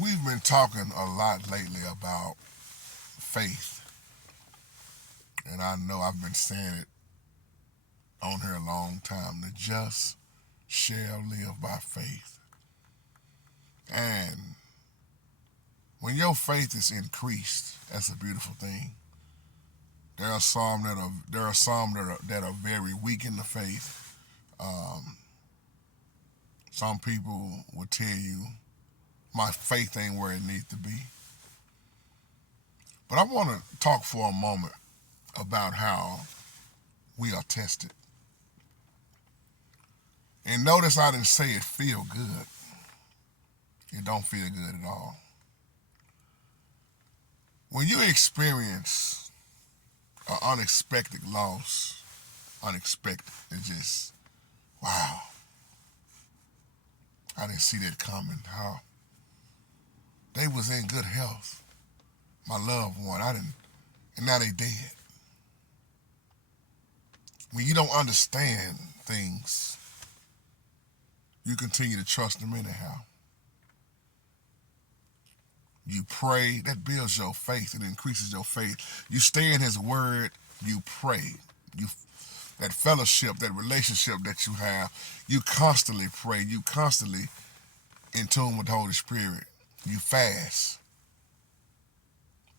We've been talking a lot lately about faith, and I know I've been saying it on here a long time. The just shall live by faith. And when your faith is increased, that's a beautiful thing. There are some that are very weak in the faith. Um, some people will tell you, my faith ain't where it needs to be. But I want to talk for a moment about how we are tested. And notice I didn't say it feel good. It don't feel good at all. When you experience an unexpected loss, unexpected, it's just, wow, I didn't see that coming. How they was in good health, my loved one, and now they dead. When you don't understand things, you continue to trust them anyhow. You pray, that builds your faith, it increases your faith. You stay in his word, you pray. You that fellowship, that relationship that you have, you constantly pray, you constantly in tune with the Holy Spirit. You fast.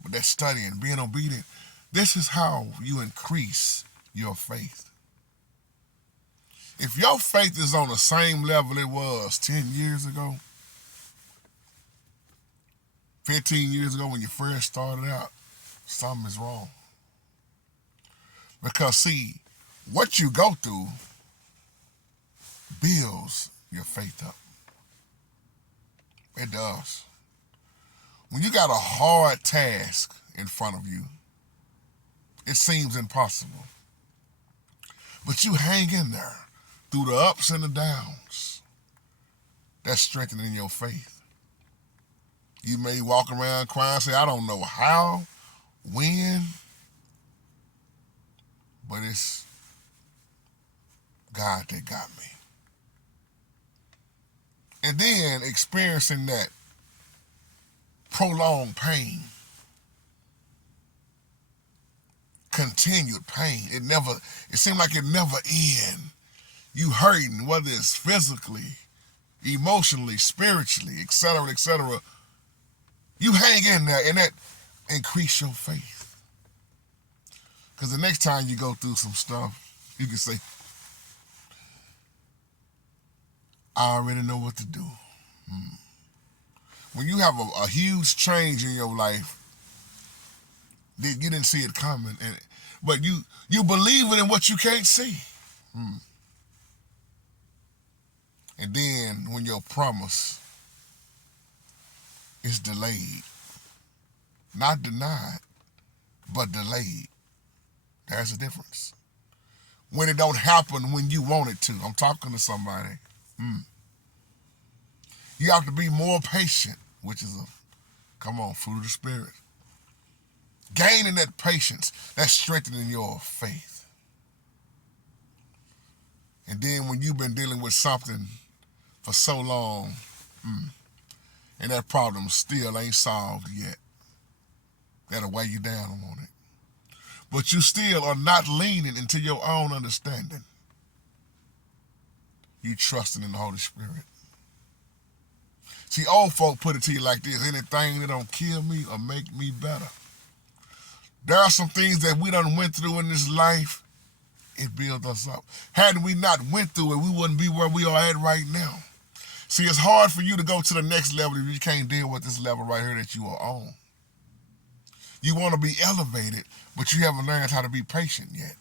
But that studying, being obedient, this is how you increase your faith. If your faith is on the same level it was 10 years ago, 15 years ago when you first started out, something is wrong. Because see, what you go through builds your faith up. It does. When you got a hard task in front of you, it seems impossible. But you hang in there through the ups and the downs. That's strengthening your faith. You may walk around crying and say, I don't know how, when, but it's God that got me. And then experiencing that prolonged pain, continued pain. It seemed like it never end. You hurting, whether it's physically, emotionally, spiritually, etc., etc. You hang in there and that increase your faith. Because the next time you go through some stuff, you can say, I already know what to do. When you have a huge change in your life, you didn't see it coming, but you believe in what you can't see. And then when your promise is delayed, not denied, but delayed, there's a difference. When it don't happen when you want it to, I'm talking to somebody. You have to be more patient, which is fruit of the Spirit. Gaining that patience, that's strengthening your faith. And then when you've been dealing with something for so long, and that problem still ain't solved yet, that'll weigh you down on it. But you still are not leaning into your own understanding. You trusting in the Holy Spirit. See, old folk put it to you like this: anything that don't kill me or make me better. There are some things that we done went through in this life, it built us up. Hadn't we not went through it, we wouldn't be where we are at right now. See, it's hard for you to go to the next level if you can't deal with this level right here that you are on. You want to be elevated, but you haven't learned how to be patient yet.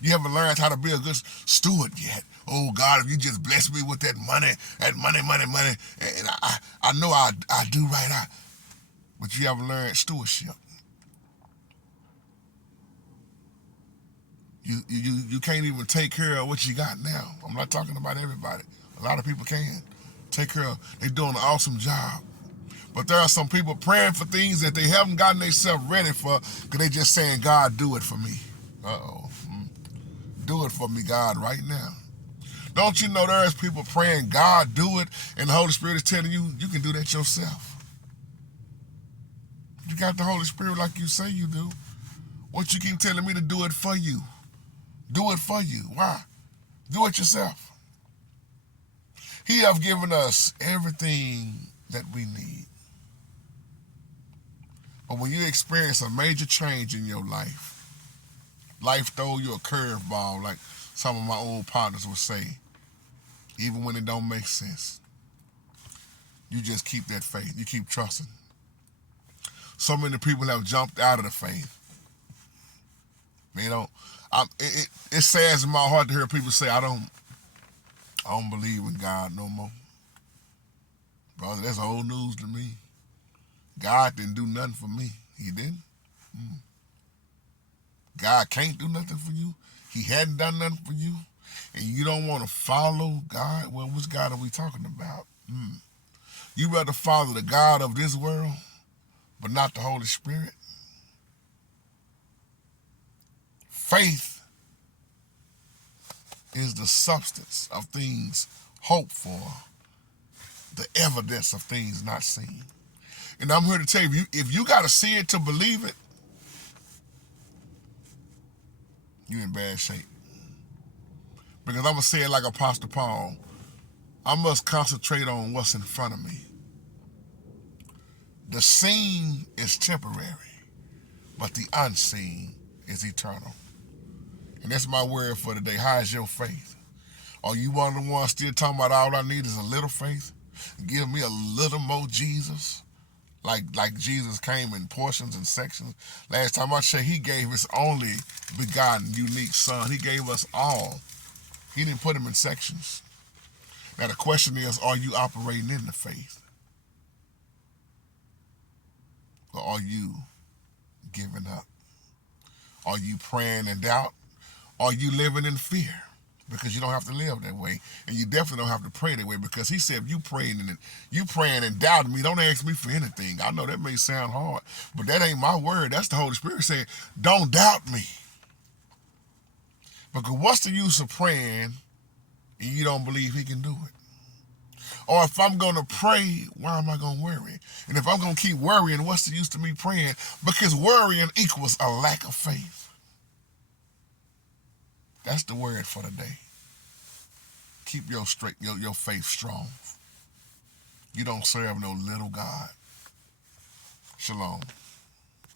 You haven't learned how to be a good steward yet. Oh God, if you just bless me with that money, and I know I do right, but you haven't learned stewardship. You can't even take care of what you got now. I'm not talking about everybody. A lot of people can take care of. They're doing an awesome job. But there are some people praying for things that they haven't gotten themselves ready for because they just saying, God, do it for me. Uh-oh. Do it for me, God, right now. Don't you know there's people praying, God, do it, and the Holy Spirit is telling you, you can do that yourself. You got the Holy Spirit like you say you do. What you keep telling me to do it for you? Do it for you. Why? Do it yourself. He have given us everything that we need. But when you experience a major change in your life throw you a curveball, like some of my old partners would say, even when it don't make sense. You just keep that faith. You keep trusting. So many people have jumped out of the faith. They don't. It saddens my heart to hear people say, I don't believe in God no more. Brother, that's old news to me. God didn't do nothing for me. He didn't. God can't do nothing for you. He hadn't done nothing for you. And you don't want to follow God? Well, which God are we talking about? You rather follow the God of this world, but not the Holy Spirit? Faith is the substance of things hoped for, the evidence of things not seen. And I'm here to tell you, if you got to see it to believe it, you're in bad shape. Because I'm going to say it like Apostle Paul, I must concentrate on what's in front of me. The seen is temporary, but the unseen is eternal. And that's my word for today. How is your faith? Are you one of the ones still talking about all I need is a little faith? Give me a little more Jesus? Like Jesus came in portions and sections. Last time I checked, he gave his only begotten, unique son. He gave us all. He didn't put them in sections. Now the question is, are you operating in the faith? Or are you giving up? Are you praying in doubt? Are you living in fear? Because you don't have to live that way. And you definitely don't have to pray that way, because he said, if you praying and doubting me, don't ask me for anything. I know that may sound hard, but that ain't my word. That's the Holy Spirit saying, don't doubt me. Because what's the use of praying and you don't believe he can do it? Or if I'm going to pray, why am I going to worry? And if I'm going to keep worrying, what's the use to me praying? Because worrying equals a lack of faith. That's the word for today. Keep your faith strong. You don't serve no little God. Shalom.